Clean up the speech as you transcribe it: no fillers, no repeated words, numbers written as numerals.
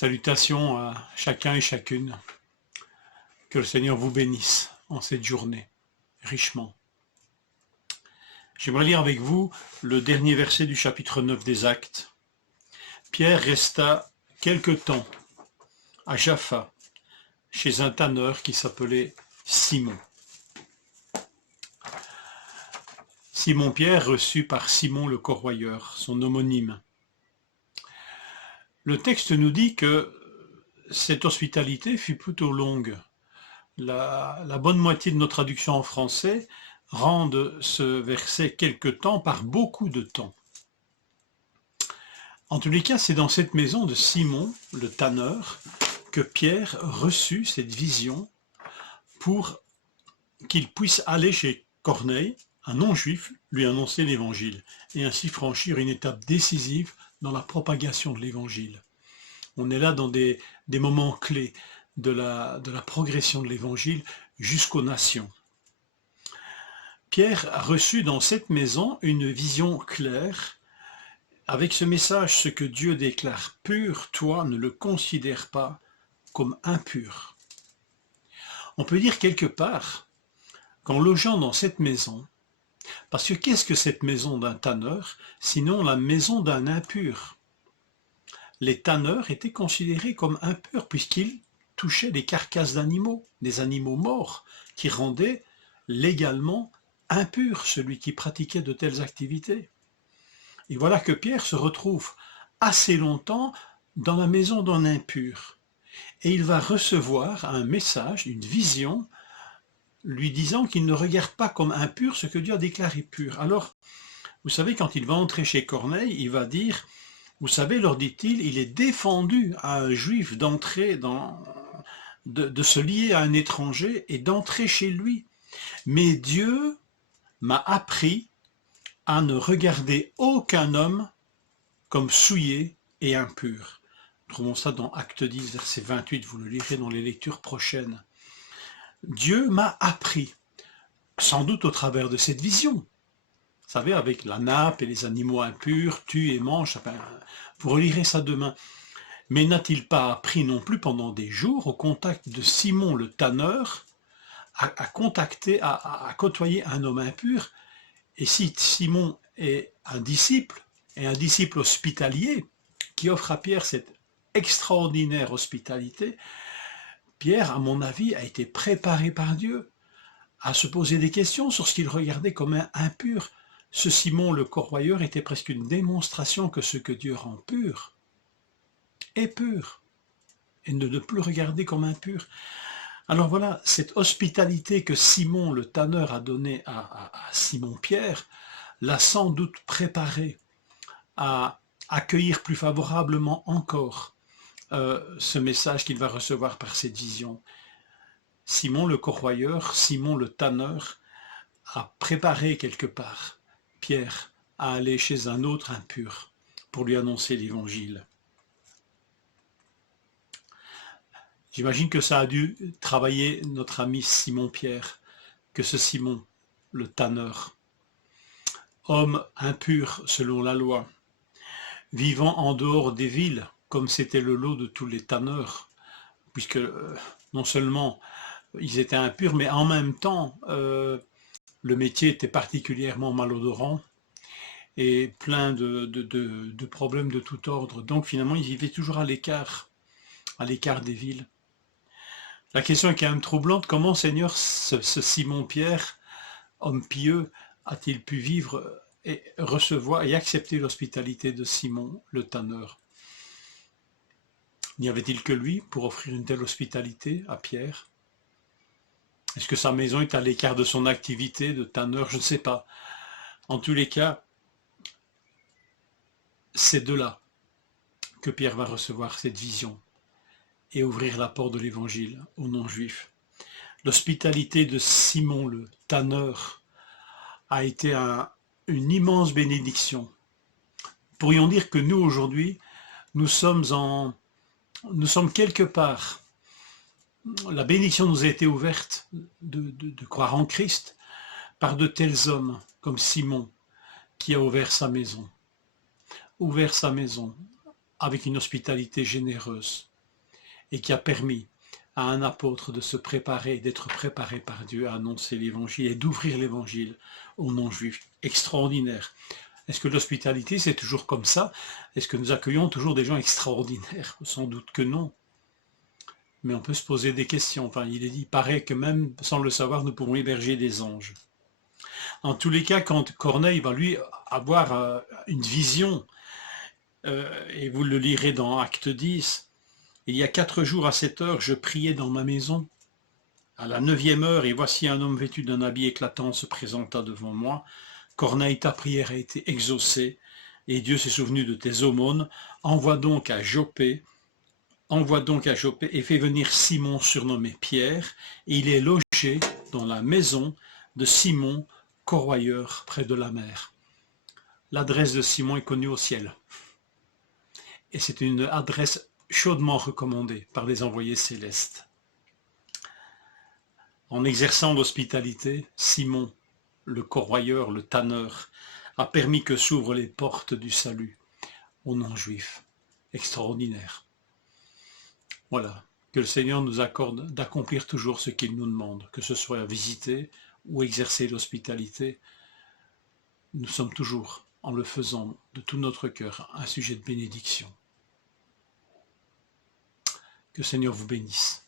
Salutations à chacun et chacune. Que le Seigneur vous bénisse en cette journée, richement. J'aimerais lire avec vous le dernier verset du chapitre 9 des Actes. Pierre resta quelque temps à Jaffa, chez un tanneur qui s'appelait Simon. Simon-Pierre reçu par Simon le Corroyeur, son homonyme. Le texte nous dit que cette hospitalité fut plutôt longue. La bonne moitié de nos traductions en français rendent ce verset quelque temps par beaucoup de temps. En tous les cas, c'est dans cette maison de Simon, le tanneur, que Pierre reçut cette vision pour qu'il puisse aller chez Corneille, un non-juif, lui annoncer l'évangile et ainsi franchir une étape décisive dans la propagation de l'évangile. On est là dans des moments clés de la progression de l'évangile jusqu'aux nations. Pierre a reçu dans cette maison une vision claire avec ce message: ce que Dieu déclare pur, toi ne le considères pas comme impur. On peut dire quelque part qu'en logeant dans cette maison, parce que qu'est-ce que cette maison d'un tanneur, sinon la maison d'un impur? Les tanneurs étaient considérés comme impurs puisqu'ils touchaient des carcasses d'animaux, des animaux morts, qui rendaient légalement impur celui qui pratiquait de telles activités. Et voilà que Pierre se retrouve assez longtemps dans la maison d'un impur. Et il va recevoir un message, une vision, lui disant qu'il ne regarde pas comme impur ce que Dieu a déclaré pur. Alors, vous savez, quand il va entrer chez Corneille, il va dire: vous savez, leur dit-il, il est défendu à un juif d'entrer de se lier à un étranger et d'entrer chez lui. Mais Dieu m'a appris à ne regarder aucun homme comme souillé et impur. Nous trouvons ça dans Acte 10, verset 28, vous le lirez dans les lectures prochaines. Dieu m'a appris, sans doute au travers de cette vision. Vous savez, avec la nappe et les animaux impurs, tue et mange, enfin, vous relirez ça demain. Mais n'a-t-il pas appris non plus pendant des jours, au contact de Simon le tanneur, à côtoyer un homme impur? Et si Simon est un disciple, et un disciple hospitalier, qui offre à Pierre cette extraordinaire hospitalité, Pierre, à mon avis, a été préparé par Dieu à se poser des questions sur ce qu'il regardait comme impur. Ce Simon le Corroyeur était presque une démonstration que ce que Dieu rend pur est pur, et ne plus regarder comme impur. Alors voilà, cette hospitalité que Simon le tanneur a donnée à Simon-Pierre l'a sans doute préparé à accueillir plus favorablement encore ce message qu'il va recevoir par cette vision. Simon le Corroyeur, Simon le tanneur a préparé quelque part Pierre à aller chez un autre impur pour lui annoncer l'évangile. J'imagine que ça a dû travailler notre ami Simon-Pierre, que ce Simon, le tanneur, homme impur selon la loi, vivant en dehors des villes, comme c'était le lot de tous les tanneurs, puisque non seulement ils étaient impurs, mais en même temps, le métier était particulièrement malodorant et plein de problèmes de tout ordre. Donc finalement, ils vivaient toujours à l'écart des villes. La question est quand même troublante: comment, Seigneur, ce Simon-Pierre, homme pieux, a-t-il pu vivre et recevoir et accepter l'hospitalité de Simon le tanneur? N'y avait-il que lui pour offrir une telle hospitalité à Pierre? Est-ce que sa maison est à l'écart de son activité de tanneur? Je ne sais pas. En tous les cas, c'est de là que Pierre va recevoir cette vision et ouvrir la porte de l'évangile aux non-juifs. L'hospitalité de Simon le tanneur a été une immense bénédiction. Pourrions dire que nous, aujourd'hui, nous sommes quelque part, la bénédiction nous a été ouverte de croire en Christ par de tels hommes comme Simon, qui a ouvert sa maison avec une hospitalité généreuse. et qui a permis à un apôtre de se préparer, d'être préparé par Dieu à annoncer l'évangile et d'ouvrir l'évangile aux non-juifs. Extraordinaire. Est-ce que l'hospitalité, c'est toujours comme ça? Est-ce que nous accueillons toujours des gens extraordinaires? Sans doute que non. Mais on peut se poser des questions. Enfin, il paraît que même sans le savoir, nous pouvons héberger des anges. En tous les cas, quand Corneille va lui avoir une vision, et vous le lirez dans Acte 10, il y a 4 jours à cette heure, je priais dans ma maison. À la 9e heure, et voici un homme vêtu d'un habit éclatant se présenta devant moi. Corneille, ta prière a été exaucée, et Dieu s'est souvenu de tes aumônes. Envoie donc à Joppé et fais venir Simon surnommé Pierre, et il est logé dans la maison de Simon, corroyeur près de la mer. L'adresse de Simon est connue au ciel. Et c'est une adresse chaudement recommandée par les envoyés célestes. En exerçant l'hospitalité, Simon, le corroyeur, le tanneur, a permis que s'ouvrent les portes du salut aux non-juifs. Extraordinaire. Voilà, que le Seigneur nous accorde d'accomplir toujours ce qu'il nous demande, que ce soit visiter ou exercer l'hospitalité. Nous sommes toujours, en le faisant de tout notre cœur, un sujet de bénédiction. Que le Seigneur vous bénisse.